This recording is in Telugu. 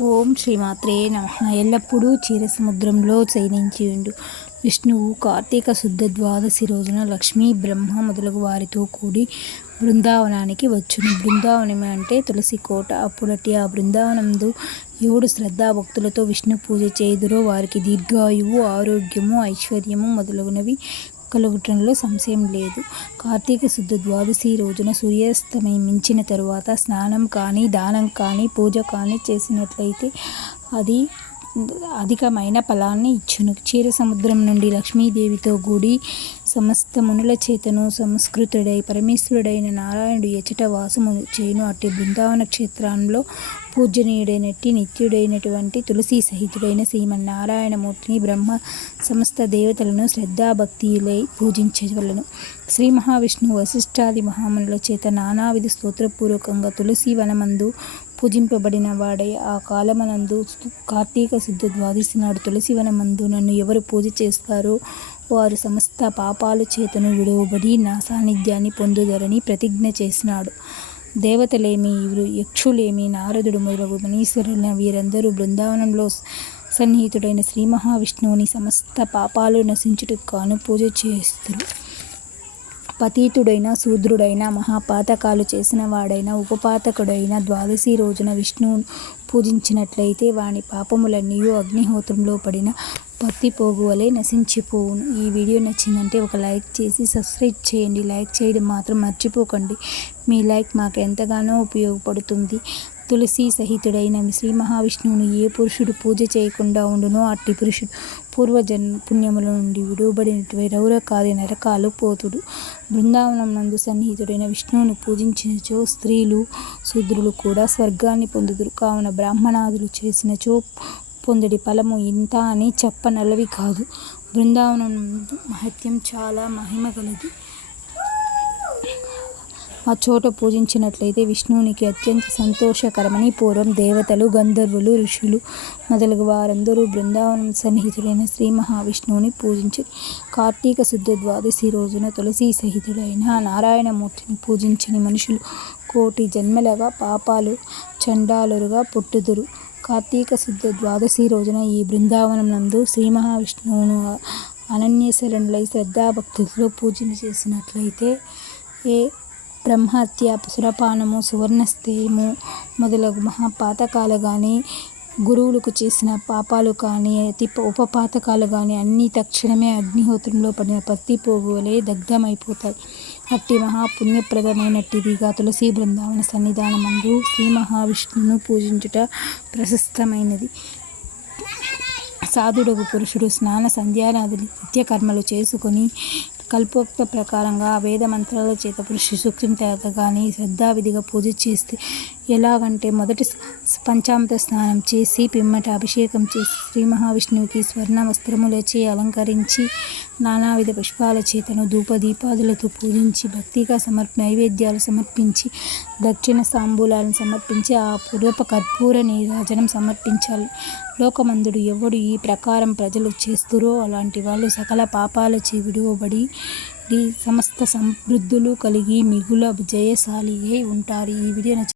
ఓం శ్రీమాత్రే నమః. ఎల్లప్పుడూ క్షీరసముద్రంలో శయనించియుండు విష్ణువు కార్తీక శుద్ధ ద్వాదశి రోజున లక్ష్మీ బ్రహ్మ మొదలగు వారితో కూడి బృందావనానికి వచ్చును. బృందావనం అంటే తులసి కోట. అప్పుడట్టి ఆ బృందావనందు ఎవడు శ్రద్ధాభక్తులతో విష్ణు పూజ చేయుదురో వారికి దీర్ఘాయువు, ఆరోగ్యము, ఐశ్వర్యము మొదలగునవి కలుగుటంలో సంశయం లేదు. కార్తీక శుద్ధ ద్వాదశి రోజున సూర్యాస్తమయించిన తరువాత స్నానం కానీ, దానం కానీ, పూజ కానీ చేసినట్లయితే అది అధికమైన ఫలాన్ని ఇచ్చును. క్షీరసముద్రం నుండి లక్ష్మీదేవితో కూడి సమస్త మునుల చేతను సంస్కృతుడై పరమేశ్వరుడైన నారాయణుడు ఎచట వాసము చేయును. అట్టి బృందావన క్షేత్రంలో పూజనీయుడైనట్టి నిత్యుడైనటువంటి తులసీ సహితుడైన శ్రీమన్నారాయణమూర్తిని బ్రహ్మ సమస్త దేవతలను శ్రద్ధాభక్తియులై పూజించవలను. శ్రీ మహావిష్ణువు వశిష్ఠాది మహామునుల చేత నానావిధ స్తోత్రపూర్వకంగా తులసి వనమందు పూజింపబడిన వాడై ఆ కాలమనందు కార్తీక శుద్ధ ద్వాదశి నాడు తులసివనమందు నన్ను ఎవరు పూజ చేస్తారో వారు సమస్త పాపాల చేతను విడువబడి నా సాన్నిధ్యాన్ని పొందుదరని ప్రతిజ్ఞ చేసినాడు. దేవతలేమి, యక్షులేమి, నారదుడు మొదలగు మనీశ్వరులైన వీరందరూ బృందావనంలో సన్నిహితుడైన శ్రీ మహావిష్ణువుని సమస్త పాపాలు నశించుటకు కాను పూజ చేస్తురు. పతీతుడైన, శూద్రుడైన, మహాపాతకాలు చేసిన వాడైన, ఉపపాతకుడైన ద్వాదశి రోజున విష్ణువును పూజించినట్లయితే వాని పాపములన్నీయూ అగ్నిహోత్రంలో పడిన పత్తి పోగు వలె నశించిపోవును. ఈ వీడియో నచ్చిందంటే ఒక లైక్ చేసి సబ్స్క్రైబ్ చేయండి. లైక్ చేయడం మాత్రం మర్చిపోకండి. మీ లైక్ మాకు ఎంతగానో ఉపయోగపడుతుంది. తులసి సహితుడైన శ్రీ మహావిష్ణువును ఏ పురుషుడు పూజ చేయకుండా ఉండునో అట్టి పురుషుడు పూర్వజన్మ పుణ్యముల నుండి విడువబడినటువంటి రౌరకాది నరకాలు పోతుడు. బృందావనం నందు సన్నిహితుడైన విష్ణువును పూజించినచో స్త్రీలు, శూద్రులు కూడా స్వర్గాన్ని పొందుదురు. కావున బ్రాహ్మణాదులు చేసినచో పొందడి ఫలము ఇంత అని చెప్పనలవి కాదు. బృందావనం మహత్యం చాలా మహిమగలది. ఆ చోట పూజించినట్లయితే విష్ణువునికి అత్యంత సంతోషకరమని పూర్వం దేవతలు, గంధర్వులు, ఋషులు మొదలగు వారందరూ బృందావనం సన్నిహితుడైన శ్రీ మహావిష్ణువుని పూజించారు. కార్తీక శుద్ధ ద్వాదశి రోజున తులసీ సహితుడైన నారాయణమూర్తిని పూజించని మనుషులు కోటి జన్మలుగా పాపాలు చండాలురుగా పుట్టుదురు. కార్తీక శుద్ధ ద్వాదశి రోజున ఈ బృందావనం నందు శ్రీ మహావిష్ణువును అనన్యశరణులై శ్రద్ధాభక్తులతో పూజన చేసినట్లయితే బ్రహ్మహత్య, సురపానము, సువర్ణస్థేయము మొదలగు మహాపాతకాలు కానీ, గురువులకు చేసిన పాపాలు కానీ, ఉపపాతకాలు కానీ అన్నీ తక్షణమే అగ్నిహోత్రంలో పడిన పత్తి పోగు వలె దగ్ధమైపోతాయి. అట్టి మహాపుణ్యప్రదమైనట్టిదిగా తులసి బృందావన సన్నిధానమందు శ్రీ మహావిష్ణువును పూజించుట ప్రశస్తమైనది. సాధుడగు పురుషుడు స్నాన సంధ్యానాది నిత్యకర్మలు చేసుకొని కల్పోక్త ప్రకారంగా వేద మంత్రాల చేత పురుష సూక్తం చేత కానీ శ్రద్ధావిధిగా పూజ చేస్తే ఎలాగంటే మొదటి పంచామృత స్నానం చేసి పిమ్మట అభిషేకం చేసి శ్రీ మహావిష్ణువుకి స్వర్ణ వస్త్రములచే అలంకరించి నానావిధ పుష్పాల చేతను ధూపదీపాదులతో పూజించి భక్తిగా నైవేద్యాలు సమర్పించి దక్షిణ తాంబూలాలను సమర్పించి ఆ పూర్వప కర్పూర నీరాజనం సమర్పించాలి. లోకమందుడు ఎవడు ఈ ప్రకారం ప్రజలు చేస్తురో అలాంటి వాళ్ళు సకల పాపాలచే విడువబడి సమస్త సమృద్ధులు కలిగి మిగుల జయశాలి అయి ఉంటారు. ఈ వీడియో